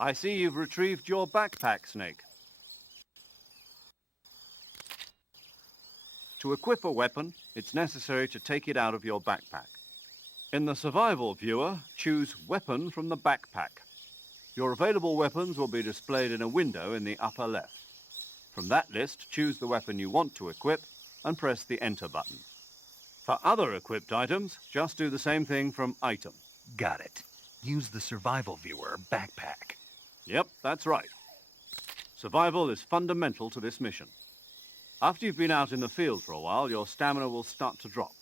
I see you've retrieved your backpack, Snake. To equip a weapon, it's necessary to take it out of your backpack. In the survival viewer, choose Weapon from the backpack. Your available weapons will be displayed in a window in the upper left. From that list, choose the weapon you want to equip and press the Enter button. For other equipped items, just do the same thing from Item. Got it. Use the survival viewer backpack. Yep, that's right. Survival is fundamental to this mission. After you've been out in the field for a while, your stamina will start to drop.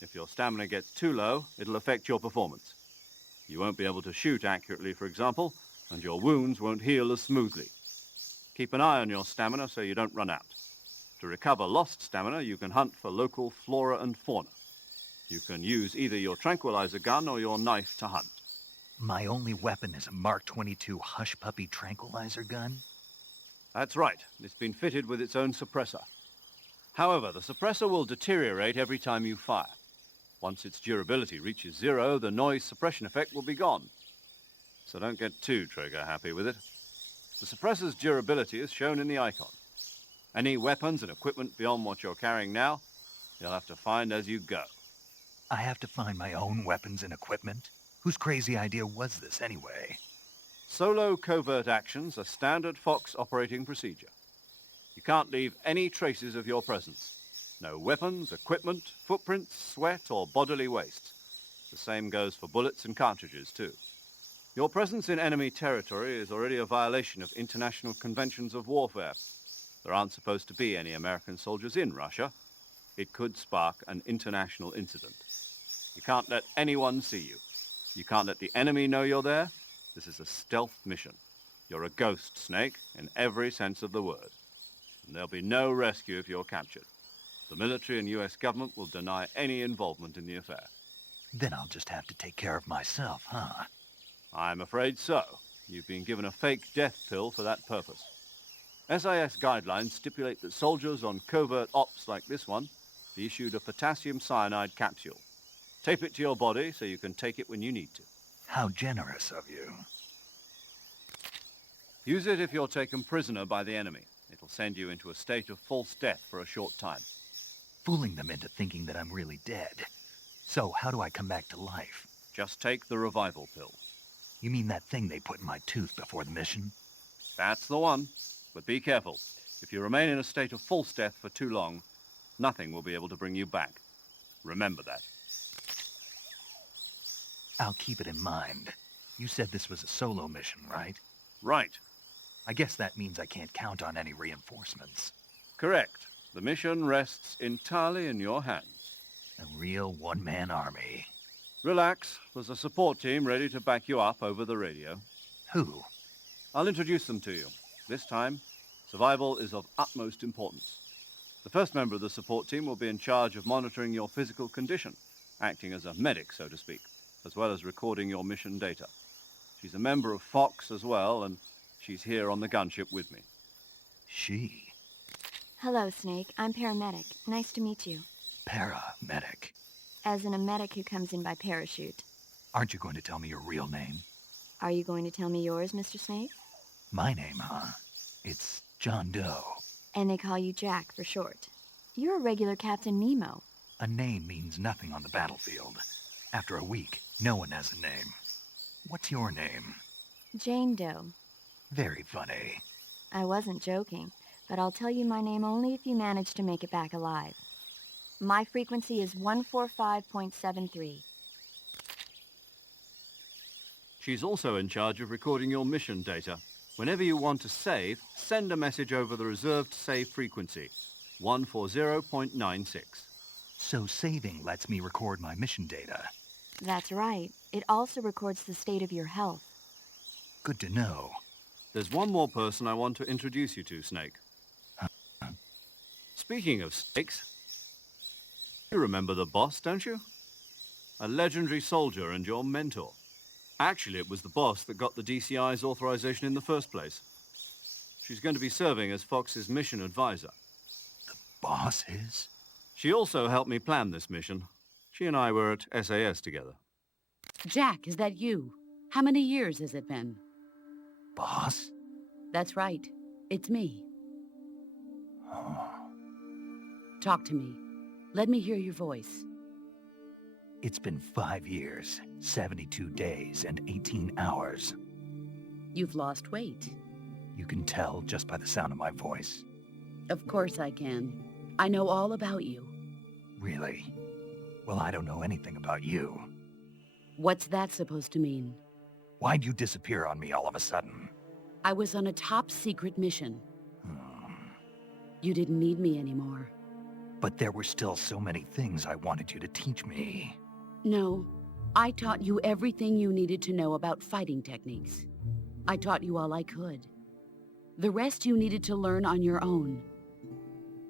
If your stamina gets too low, it'll affect your performance. You won't be able to shoot accurately, for example, and your wounds won't heal as smoothly. Keep an eye on your stamina so you don't run out. To recover lost stamina, you can hunt for local flora and fauna. You can use either your tranquilizer gun or your knife to hunt. My only weapon is a Mark 22 Hush Puppy tranquilizer gun? That's right. It's been fitted with its own suppressor. However, the suppressor will deteriorate every time you fire. Once its durability reaches 0, the noise suppression effect will be gone. So don't get too trigger-happy with it. The suppressor's durability is shown in the icon. Any weapons and equipment beyond what you're carrying now, you'll have to find as you go. I have to find my own weapons and equipment? Whose crazy idea was this, anyway? Solo covert actions are standard Fox operating procedure. You can't leave any traces of your presence. No weapons, equipment, footprints, sweat, or bodily waste. The same goes for bullets and cartridges, too. Your presence in enemy territory is already a violation of international conventions of warfare. There aren't supposed to be any American soldiers in Russia. It could spark an international incident. You can't let anyone see you. You can't let the enemy know you're there. This is a stealth mission. You're a ghost, Snake, in every sense of the word. And there'll be no rescue if you're captured. The military and U.S. government will deny any involvement in the affair. Then I'll just have to take care of myself, huh? I'm afraid so. You've been given a fake death pill for that purpose. SIS guidelines stipulate that soldiers on covert ops like this one be issued a potassium cyanide capsule. Tape it to your body so you can take it when you need to. How generous of you. Use it if you're taken prisoner by the enemy. It'll send you into a state of false death for a short time. Fooling them into thinking that I'm really dead. So how do I come back to life? Just take the revival pill. You mean that thing they put in my tooth before the mission? That's the one. But be careful. If you remain in a state of false death for too long, nothing will be able to bring you back. Remember that. I'll keep it in mind. You said this was a solo mission, right? Right. I guess that means I can't count on any reinforcements. Correct. The mission rests entirely in your hands. A real one-man army. Relax. There's a support team ready to back you up over the radio. Who? I'll introduce them to you. This time, survival is of utmost importance. The first member of the support team will be in charge of monitoring your physical condition, acting as a medic, so to speak, as well as recording your mission data. She's a member of Fox as well, and she's here on the gunship with me. She? Hello, Snake. I'm paramedic. Nice to meet you. Paramedic. As in a medic who comes in by parachute. Aren't you going to tell me your real name? Are you going to tell me yours, Mr. Snake? My name, huh? It's John Doe. And they call you Jack for short. You're a regular Captain Nemo. A name means nothing on the battlefield. After a week, no one has a name. What's your name? Jane Doe. Very funny. I wasn't joking, but I'll tell you my name only if you manage to make it back alive. My frequency is 145.73. She's also in charge of recording your mission data. Whenever you want to save, send a message over the reserved save frequency, 140.96. So saving lets me record my mission data. That's right. It also records the state of your health. Good to know. There's one more person I want to introduce you to, Snake. Speaking of snakes, you remember the boss, don't you? A legendary soldier and your mentor. Actually, it was the boss that got the DCI's authorization in the first place. She's going to be serving as Fox's mission advisor. The boss is? She also helped me plan this mission. She and I were at SAS together. Jack, is that you? How many years has it been? Boss? That's right. It's me. Oh. Talk to me. Let me hear your voice. It's been 5 years, 72 days, and 18 hours. You've lost weight. You can tell just by the sound of my voice. Of course I can. I know all about you. Really? Well, I don't know anything about you. What's that supposed to mean? Why'd you disappear on me all of a sudden? I was on a top-secret mission. Hmm. You didn't need me anymore. But there were still so many things I wanted you to teach me. No, I taught you everything you needed to know about fighting techniques. I taught you all I could. The rest you needed to learn on your own.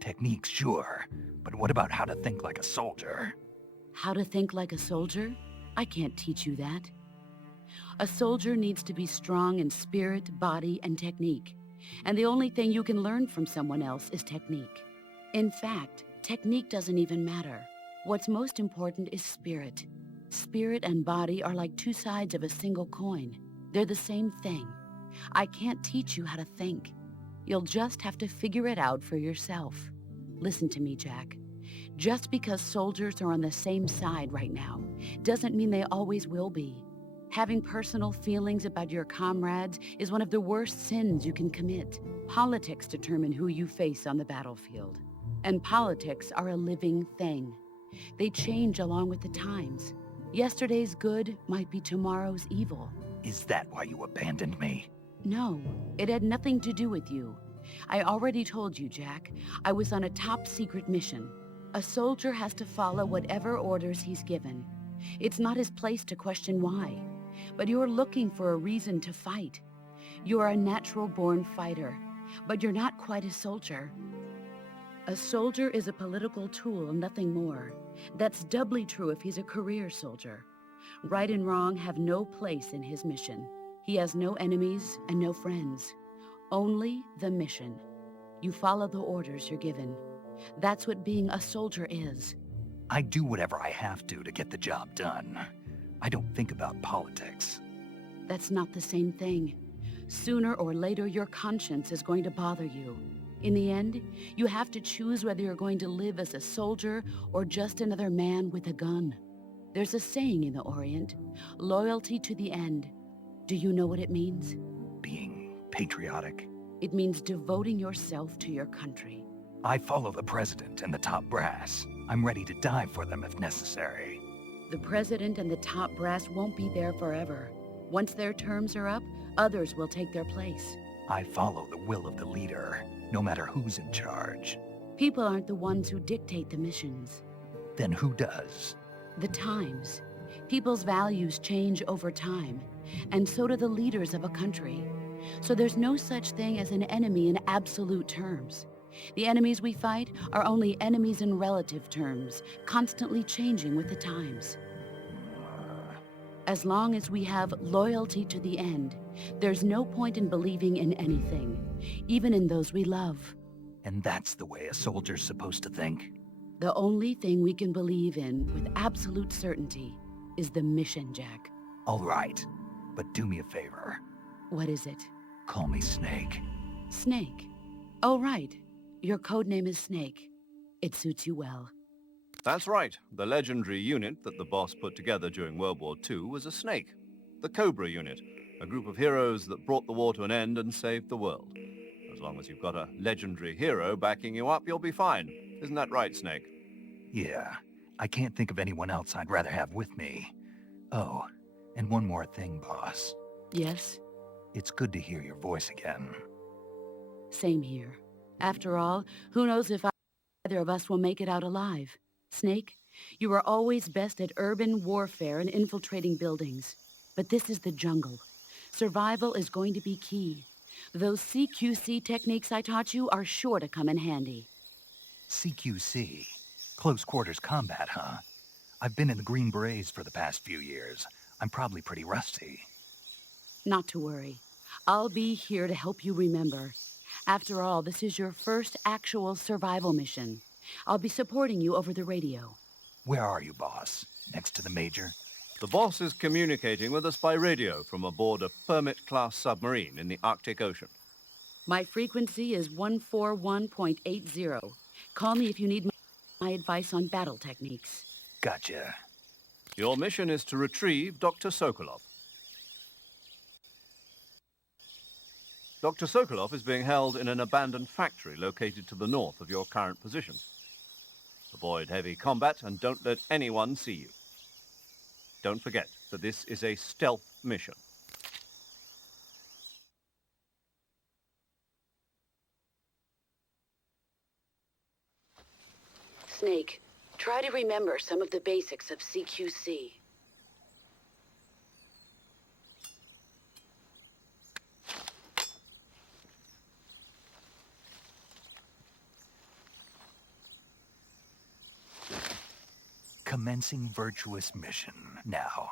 Techniques, sure. But what about how to think like a soldier? How to think like a soldier? I can't teach you that. A soldier needs to be strong in spirit, body, and technique. And the only thing you can learn from someone else is technique. In fact, technique doesn't even matter. What's most important is spirit. Spirit and body are like two sides of a single coin. They're the same thing. I can't teach you how to think. You'll just have to figure it out for yourself. Listen to me, Jack. Just because soldiers are on the same side right now doesn't mean they always will be. Having personal feelings about your comrades is one of the worst sins you can commit. Politics determine who you face on the battlefield. And politics are a living thing. They change along with the times. Yesterday's good might be tomorrow's evil. Is that why you abandoned me? No, it had nothing to do with you. I already told you, Jack. I was on a top-secret mission. A soldier has to follow whatever orders he's given. It's not his place to question why. But you're looking for a reason to fight. You're a natural-born fighter, but you're not quite a soldier. A soldier is a political tool, nothing more. That's doubly true if he's a career soldier. Right and wrong have no place in his mission. He has no enemies and no friends. Only the mission. You follow the orders you're given. That's what being a soldier is. I do whatever I have to get the job done. I don't think about politics. That's not the same thing. Sooner or later, your conscience is going to bother you. In the end, you have to choose whether you're going to live as a soldier or just another man with a gun. There's a saying in the Orient, loyalty to the end. Do you know what it means? Being patriotic. It means devoting yourself to your country. I follow the president and the top brass. I'm ready to die for them if necessary. The president and the top brass won't be there forever. Once their terms are up, others will take their place. I follow the will of the leader, no matter who's in charge. People aren't the ones who dictate the missions. Then who does? The times. People's values change over time, and so do the leaders of a country. So there's no such thing as an enemy in absolute terms. The enemies we fight are only enemies in relative terms, constantly changing with the times. As long as we have loyalty to the end, there's no point in believing in anything, even in those we love. And that's the way a soldier's supposed to think? The only thing we can believe in with absolute certainty is the mission, Jack. All right, but do me a favor. What is it? Call me Snake. Snake. Oh, right. Your code name is Snake. It suits you well. That's right. The legendary unit that the boss put together during World War II was a snake. The Cobra unit, a group of heroes that brought the war to an end and saved the world. As long as you've got a legendary hero backing you up, you'll be fine. Isn't that right, Snake? Yeah, I can't think of anyone else I'd rather have with me. Oh, and one more thing, boss. Yes? It's good to hear your voice again. Same here. After all, who knows if either of us will make it out alive. Snake, you are always best at urban warfare and infiltrating buildings. But this is the jungle. Survival is going to be key. Those CQC techniques I taught you are sure to come in handy. CQC? Close quarters combat, huh? I've been in the Green Berets for the past few years. I'm probably pretty rusty. Not to worry. I'll be here to help you remember. After all, this is your first actual survival mission. I'll be supporting you over the radio. Where are you, boss? Next to the Major? The boss is communicating with us by radio from aboard a Permit-class submarine in the Arctic Ocean. My frequency is 141.80. Call me if you need my advice on battle techniques. Gotcha. Your mission is to retrieve Dr. Sokolov. Dr. Sokolov is being held in an abandoned factory located to the north of your current position. Avoid heavy combat and don't let anyone see you. Don't forget that this is a stealth mission. Snake, try to remember some of the basics of CQC. Commencing virtuous mission now.